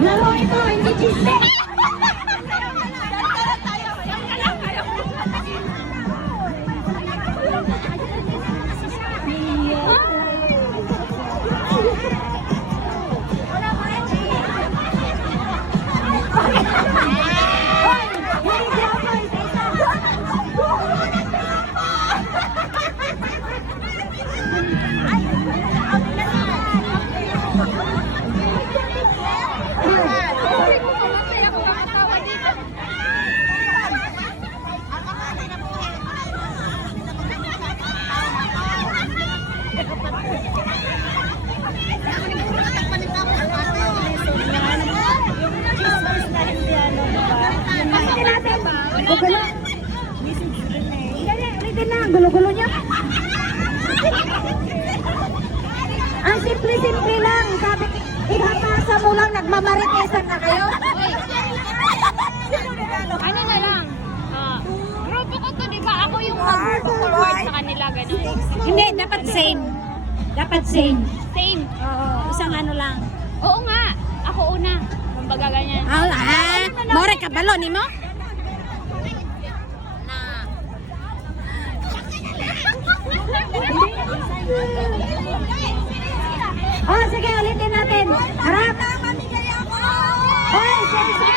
Laro ito, hindi chiste. Gulo-gulo niya. Ang simple-simple lang. Sabi, ihapasa mo lang, nagmamaritesan na kayo. Ano na lang? Grupo ko to, di ba? Ako yung mag-forward sa kanila, gano'n. Hindi, dapat same. Dapat same. Same. Oo, isang ano lang. Oo nga. Ako una. Kumbaga ganyan. More ka balon, mo? Oh, sige, ulitin natin. Harap. Hoy, sige.